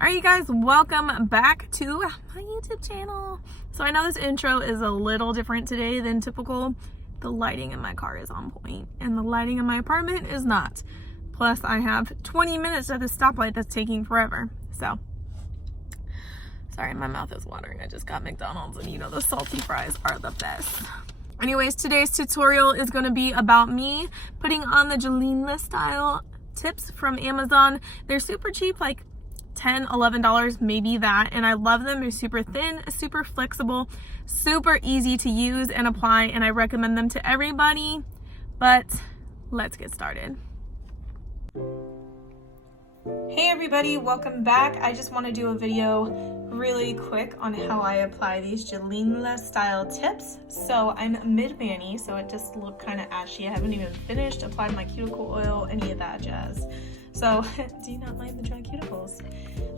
Alright you guys, welcome back to my YouTube channel. So I know this intro is a little different today than typical. The lighting in my car is on point and the lighting in my apartment is not. Plus I have 20 minutes at the stoplight that's taking forever. So, sorry, my mouth is watering. I just got McDonald's and you know the salty fries are the best. Anyways, today's tutorial is going to be about me putting on the Glinla style tips from Amazon. They're super cheap, like $10, $11, maybe that, and I love them. They're super thin, super flexible, super easy to use and apply, and I recommend them to everybody. But let's get started. Hey everybody, welcome back. I just want to do a video really quick on how I apply these Glinla style tips. So I'm mid-mani, so it just looked kind of ashy. I haven't even finished, applied my cuticle oil, any of that jazz. So do not mind the dry cuticles.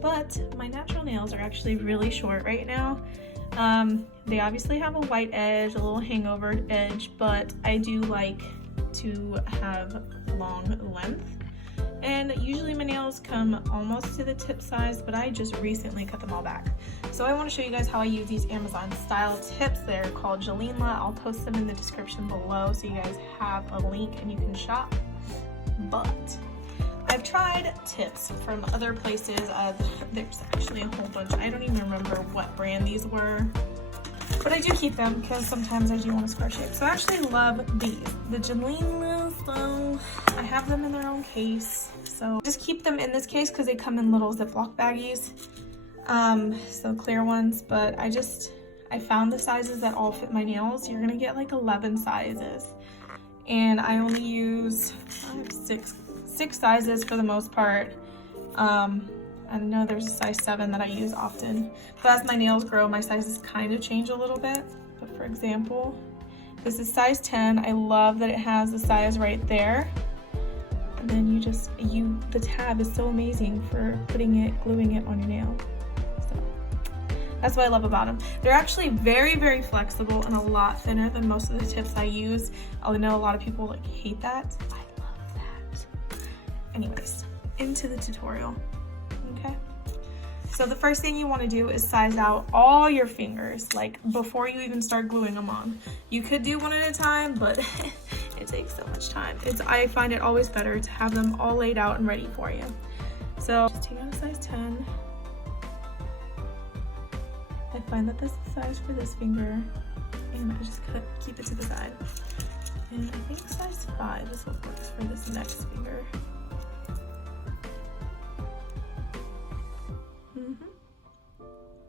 But my natural nails are actually really short right now. They obviously have a white edge, a little hangover edge, but I do like to have long length. And usually my nails come almost to the tip size, but I just recently cut them all back. So I want to show you guys how I use these Amazon style tips. They're called Glinla. I'll post them in the description below so you guys have a link and you can shop. But I've tried tips from other places. There's actually a whole bunch. I don't even remember what brand these were, but I do keep them because sometimes I do want a square shape. So I actually love these, the Glinla style. I have them in their own case, so just keep them in this case because they come in little Ziploc baggies, so clear ones. But I found the sizes that all fit my nails. You're gonna get like 11 sizes, and I only use six sizes for the most part. I know there's a size 7 that I use often, but as my nails grow, my sizes kind of change a little bit. But for example, this is size 10. I love that it has the size right there. And then the tab is so amazing for gluing it on your nail. So that's what I love about them. They're actually very, very flexible and a lot thinner than most of the tips I use. I know a lot of people hate that. I love that. Anyways, into the tutorial. Okay, so the first thing you want to do is size out all your fingers, like before you even start gluing them on. You could do one at a time, but it takes so much time. I find it always better to have them all laid out and ready for you. So just take out a size 10. I find that this is the size for this finger, and I just keep it to the side. And I think size 5 is what works for this next finger.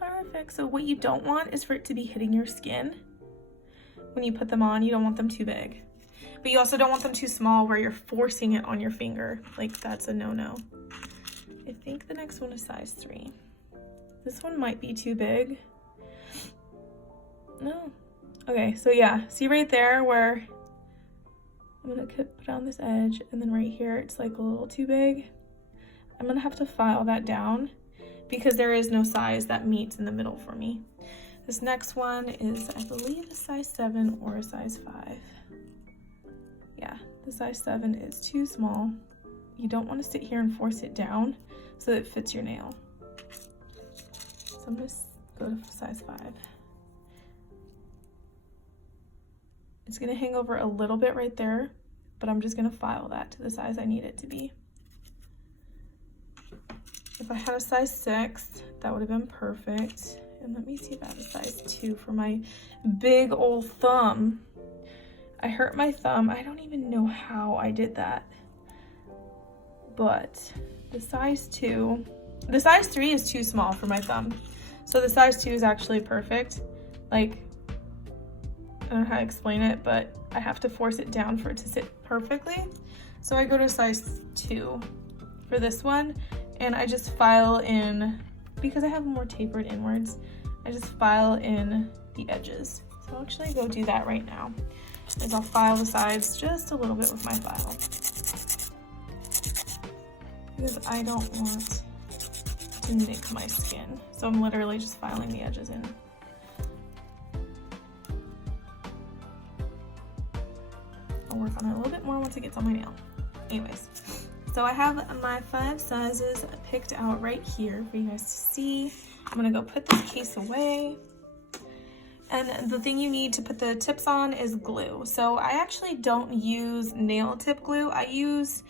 Perfect. So what you don't want is for it to be hitting your skin. When you put them on, you don't want them too big. But you also don't want them too small where you're forcing it on your finger. Like, that's a no-no. I think the next one is size 3. This one might be too big. No. Okay, so yeah, see right there where I'm gonna put on this edge, and then right here it's like a little too big. I'm gonna have to file that down because there is no size that meets in the middle for me. This next one is, I believe, a size 7 or a size 5. Yeah, the size 7 is too small. You don't want to sit here and force it down so that it fits your nail. So I'm going to go to size 5. It's going to hang over a little bit right there, but I'm just going to file that to the size I need it to be. If I had a size 6, that would have been perfect. And let me see if I have a size 2 for my big old thumb. I hurt my thumb. I don't even know how I did that. But the size 2, the size 3 is too small for my thumb. So the size 2 is actually perfect. Like, I don't know how to explain it, but I have to force it down for it to sit perfectly. So I go to size 2 for this one. And I just file in, because I have more tapered inwards, I just file in the edges. So I'll actually go do that right now. I'll file the sides just a little bit with my file, because I don't want to nick my skin. So I'm literally just filing the edges in. I'll work on it a little bit more once it gets on my nail. Anyways, So I have my 5 sizes picked out right here for you guys to see. I'm gonna go put this case away. And the thing you need to put the tips on is glue. So I actually don't use nail tip glue. I use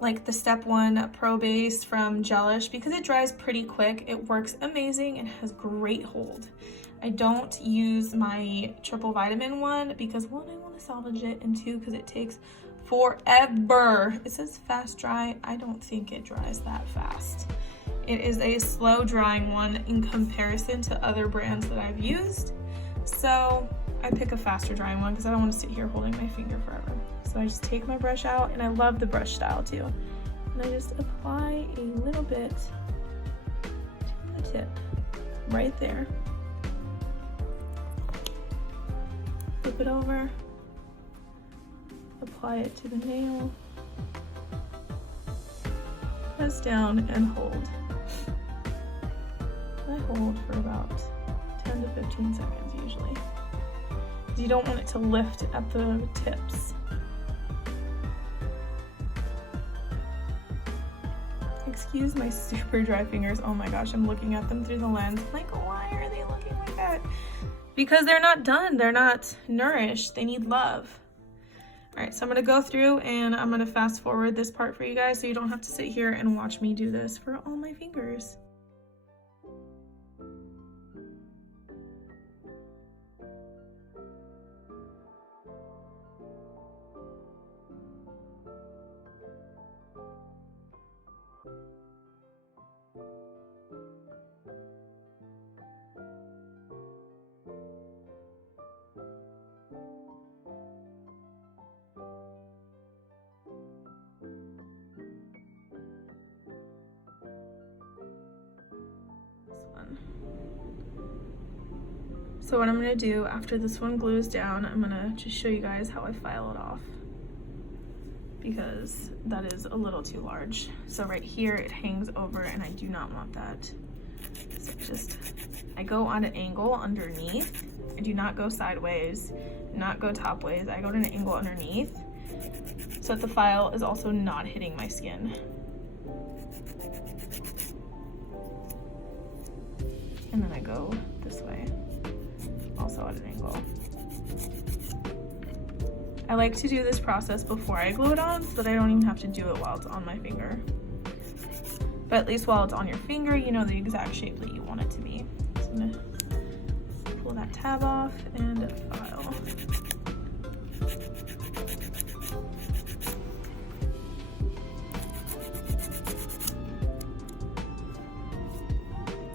like the Step 1 Pro Base from Gelish because it dries pretty quick. It works amazing and has great hold. I don't use my triple vitamin one because 1, I want to salvage it, and 2, because it takes forever. It says fast dry. I don't think it dries that fast. It is a slow drying one in comparison to other brands that I've used. So I pick a faster drying one because I don't want to sit here holding my finger forever. So I just take my brush out, and I love the brush style too. And I just apply a little bit to the tip right there. Flip it over, apply it to the nail, press down and hold. I hold for about 10 to 15 seconds usually. You don't want it to lift at the tips. Excuse my super dry fingers. Oh my gosh, I'm looking at them through the lens. Like, why are they looking like that? Because they're not done. They're not nourished. They need love. All right, so I'm gonna go through and I'm gonna fast forward this part for you guys so you don't have to sit here and watch me do this for all my fingers. So what I'm gonna do after this one glues down, I'm gonna just show you guys how I file it off, because that is a little too large. So right here it hangs over and I do not want that. So I go on an angle underneath. I do not go sideways, not go top ways. I go to an angle underneath so that the file is also not hitting my skin. And then I go this way, also at an angle. I like to do this process before I glue it on so that I don't even have to do it while it's on my finger. But at least while it's on your finger, you know the exact shape that you want it to be. So I'm gonna pull that tab off and file.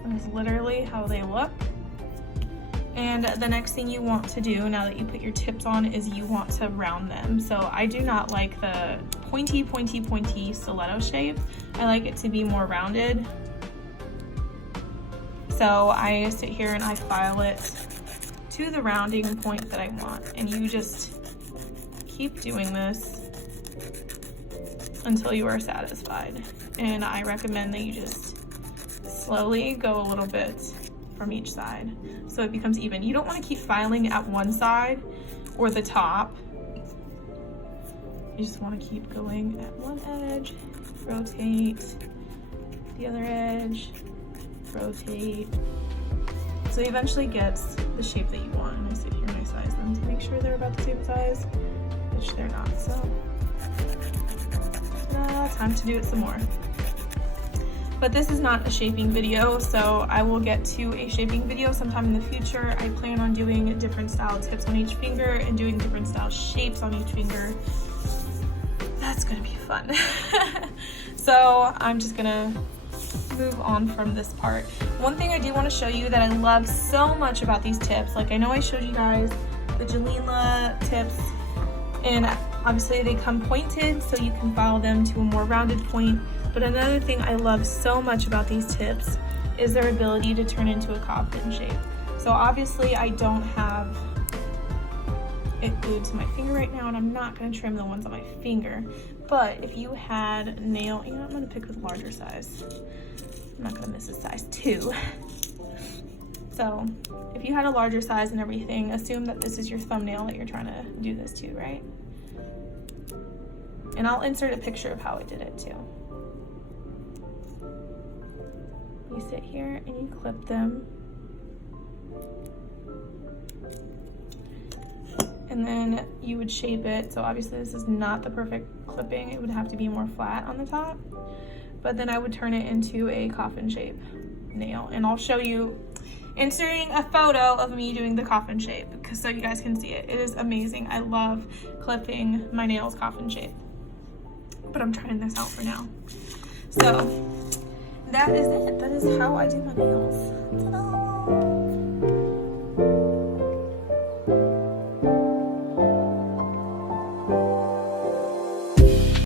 That's literally how they look. And the next thing you want to do now that you put your tips on is you want to round them. So I do not like the pointy stiletto shape. I like it to be more rounded. So I sit here and I file it to the rounding point that I want. And you just keep doing this until you are satisfied. And I recommend that you just slowly go a little bit from each side so it becomes even. You don't want to keep filing at one side or the top. You just want to keep going at one edge, rotate, the other edge, rotate. So it eventually gets the shape that you want. And I sit here and I size them to make sure they're about the same size, which they're not. So time to do it some more. But this is not a shaping video, so I will get to a shaping video sometime in the future. I plan on doing different style tips on each finger and doing different style shapes on each finger. That's gonna be fun. So I'm just gonna move on from this part. One thing I do want to show you that I love so much about these tips, like I know I showed you guys the Glinla tips, and obviously they come pointed so you can file them to a more rounded point. But another thing I love so much about these tips is their ability to turn into a coffin shape. So obviously I don't have it glued to my finger right now, and I'm not gonna trim the ones on my finger. But if you had nail, you know, I'm gonna pick with larger size. I'm not gonna miss a size 2. So if you had a larger size and everything, assume that this is your thumbnail that you're trying to do this to, right? And I'll insert a picture of how I did it too. You sit here and you clip them. And then you would shape it. So obviously this is not the perfect clipping. It would have to be more flat on the top. But then I would turn it into a coffin shape nail. And I'll show you inserting a photo of me doing the coffin shape so you guys can see it. It is amazing. I love clipping my nails coffin shape. But I'm trying this out for now. So that is it. That is how I do my nails. Ta-da!